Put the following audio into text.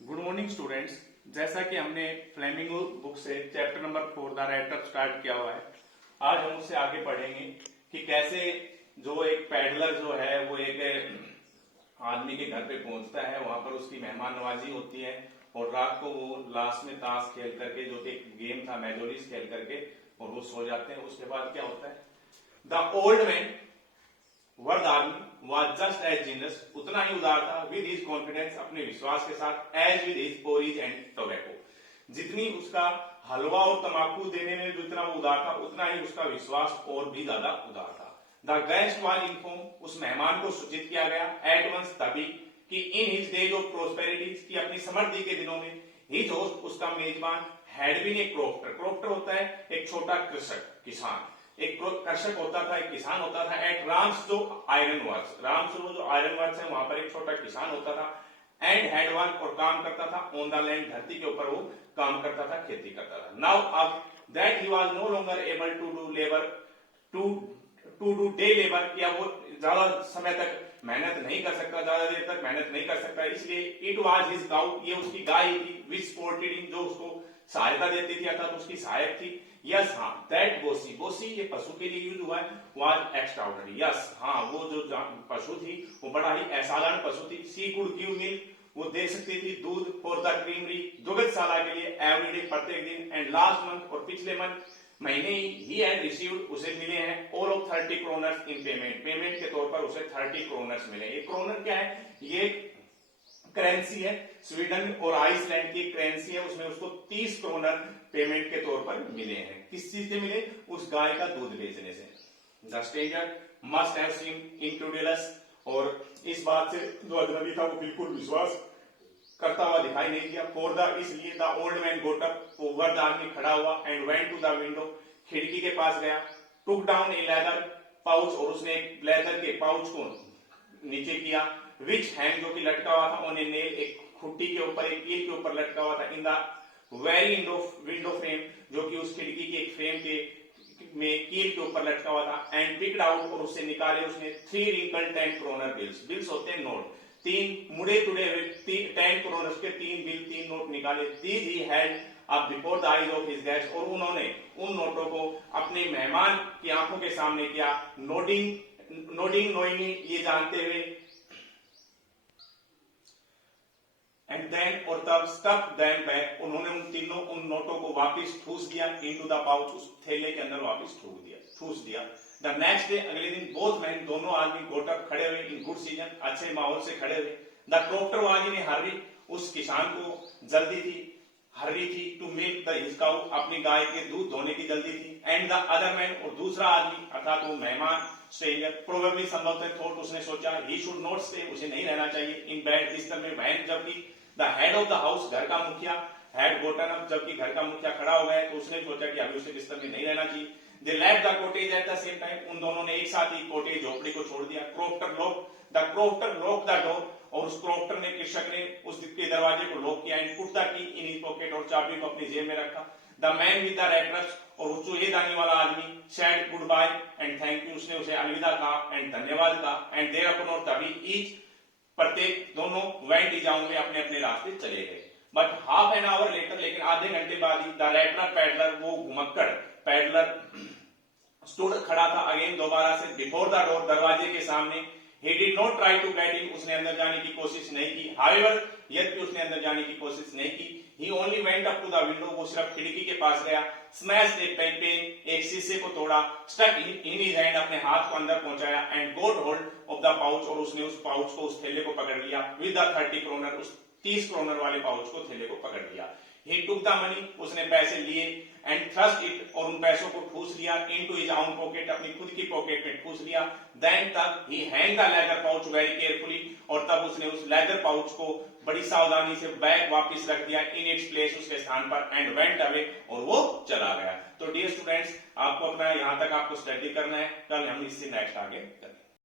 Good morning students. जैसा कि हमने फ्लेमिंगो बुक से chapter number 4 the writer start किया हुआ है, आज हम उससे आगे पढ़ेंगे कि कैसे जो एक पैडलर जो है वो एक आदमी के घर पे पहुंचता है, वहां पर उसकी मेहमान नवाजी होती है और रात को वो लास्ट में ताश खेल करके, जो कि एक गेम था मेजोरिस खेल करके, और वो सो जाते हैं। उसके बाद क्या होता है, the old man worth army was just as genius, उतना ही उदार था, विद हिज कॉन्फिडेंस, अपने विश्वास के साथ, as with his porridge and tobacco, जितनी उसका हलवा और तंबाकू देने में जितना वो उदार था, उतना ही उसका विश्वास और भी ज्यादा उदार था। द गेस्ट वॉज इन्फॉर्म, उस मेहमान को सूचित किया गया एट वंस तभी कि in his days of prosperity, की अपनी समृद्धि के दिनों में, हिज होस्ट, उसका मेजबान, had been a crofter, crofter होता है एक छोटा कृषक, किसान, एक कृषक होता था, एक किसान होता था, एट राम्स जो आयरन वर्क्स, राम्स जो आयरन वर्क्स है वहां पर एक छोटा किसान होता था, एंड हैड वर्क, और काम करता था, ऑन द लैंड, धरती के ऊपर वो काम करता था, खेती करता था। नाउ अब that he was no longer able to do labour, to do day labour, या वो ज्यादा समय तक मेहनत नहीं कर सकता, ज्यादा देर तक मेहनत नहीं कर सकता, इसलिए इट वाज हिज काउ, ये उसकी गाय थी, विच सपोर्टेड हिम, जो उसको सहायता देती थी अर्थात उसकी सहायक थी। यस हाँ, दैट बोसी, बोसी ये पशु के लिए यूज हुआ है, वाज एक्स्ट्राऑर्डिनरी। यस हाँ, वो जो पशु थी वो बड़ा ही असाधारण पशु थी। शी कुड गिव मिल्क, वो दे सकती थी दूध, फॉर द क्रीमरी, दुग्धशाला के लिए, एवरीडे, प्रत्येक दिन, एंड लास्ट मंथ, और पिछले महीने ही हैड रिसीव्ड, उसे मिले हैं all of 30 kroners in payment, payment के तौर पर उसे 30 क्रोनर्स मिले। ये क्रोनर क्या है, ये करेंसी है, स्वीडन और आइसलैंड की करेंसी है, उसमें उसको 30 क्रोनर पेमेंट के तौर पर मिले हैं। किस चीज से मिले, उस गाय का दूध बेचने से। The stranger must have seemed incredulous, और इस बात से जो अजनबी था वो बिल्कुल विश्वास करता हुआ दिखाई नहीं दिया। फॉर द, इसलिए the old man got up, over the आदमी खड़ा हुआ, and went to the window, खिड़की के पास गया, took down a leather pouch, और उसने एक लेदर के पाउच को नीचे किया, विच हैंग, जो कि लटका हुआ था, ऑन ए नेल, एक खुट्टी के ऊपर, एक कील के ऊपर लटका हुआ था, in the very window frame, जो कि उस खिड़की के एक फ्रेम के में कील के ऊपर लटका हुआ था, एंड पिक्ड आउट, और उससे निकाले उसने 3 रिंकल 10 क्रोनर बिल्स, बिल्स होते हैं नोट, 3 मुड़े टुड़े हुए 10 क्रोनर के 3 बिल, 3 नोट निकाले। दीज ही हैड अब before the eyes of his guest, और उन्होंने उन नोटों को अपने मेहमान की आंखों के सामने किया, नोडिंग नोइंग, ये जानते हुए, एंड देन, और तब स्टफ देम बैक, उन्होंने उन नोटों को वापस ठूस दिया, इनटू द पाउच, उस थैले के अंदर वापस ठूस दिया। द नेक्स्ट डे, अगले दिन, बोथ मैन, दोनों आदमी गोटअप खड़े हुए, इन गुड सीजन, अच्छे माहौल से खड़े हुए। The crofter was in a hurry, उस किसान को जल्दी थी, हर्री थी, to milk the his cow, अपनी गाय के दूध धोने की जल्दी थी। एंड द अदर मैन, और दूसरा आदमी अर्थात वो मेहमान, स्ट्रेंजर, प्रोबेबली संभवतः थॉट, उसने सोचा, ही शुड नॉट स्टे, उसे नहीं रहना चाहिए, इन बेड, बिस्तर में, वैन, जबकि the head of the house, घर का मुखिया, हैड गोटन अप, जबकि घर का मुखिया खड़ा हो गया, तो उसने सोचा कि अभी उसे बिस्तर में नहीं रहना चाहिए। They left the cottage at the same time, उन दोनों ने एक साथ ही कॉटेज, झोपड़ी को छोड़ दिया। क्रोफ्टर लॉक द डोर, और उस क्रोफ्टर ने, कृषक ने, उसके दरवाजे को लॉक किया, and put the key in his pocket, और चाबी को अपनी जेब में रखा। The man with the red rust, और वो चूहेदानी वाला आदमी, said goodbye and thank you, उसने उसे अलविदा कहा एंड धन्यवाद कहा, एंड देर अपन, और तभी ईच, प्रत्येक, दोनों, वेंट ही जाऊंगे, अपने अपने रास्ते चले गए। But half an hour later, लेकिन आधे घंटे बाद ही, द रेटलर पैडलर, वो घुमक्कड़ पैडलर, स्टूड, खड़ा था, अगेन, दोबारा से, बिफोर द डोर, दरवाजे के सामने। He did not try to get in, उसने अंदर जाने की कोशिश नहीं की। However, यद्यपि उसने अंदर जाने की कोशिश नहीं की, he only went up to the window, वो सिर्फ खिड़की के पास गया, smashed a pane, एक शीशे को तोड़ा, stuck in his hand, अपने हाथ को अंदर पहुंचाया, and got hold of the pouch, और उसने उस पाउच को, उस थैले को पकड़ लिया, with the 30 क्रोनर, उस 30 क्रोनर वाले पाउच को, थैले को पकड़ लिया। He took the money, उसने पैसे लिए, and thrust it, और उन पैसों को ठूस लिया, into his own pocket, अपनी खुद की पॉकेट में ठूस लिया। Then तब he hanged the leather pouch very carefully, और तब उसने उस लेदर पाउच को बड़ी सावधानी से बैग वापस रख दिया, in its place, उसके स्थान पर, and went away, और वो चला गया। तो डियर स्टूडेंट्स, आपको अपना यहाँ तक आपको स्टडी करना है, कल हम इससे नेक्स्ट आगे करते हैं।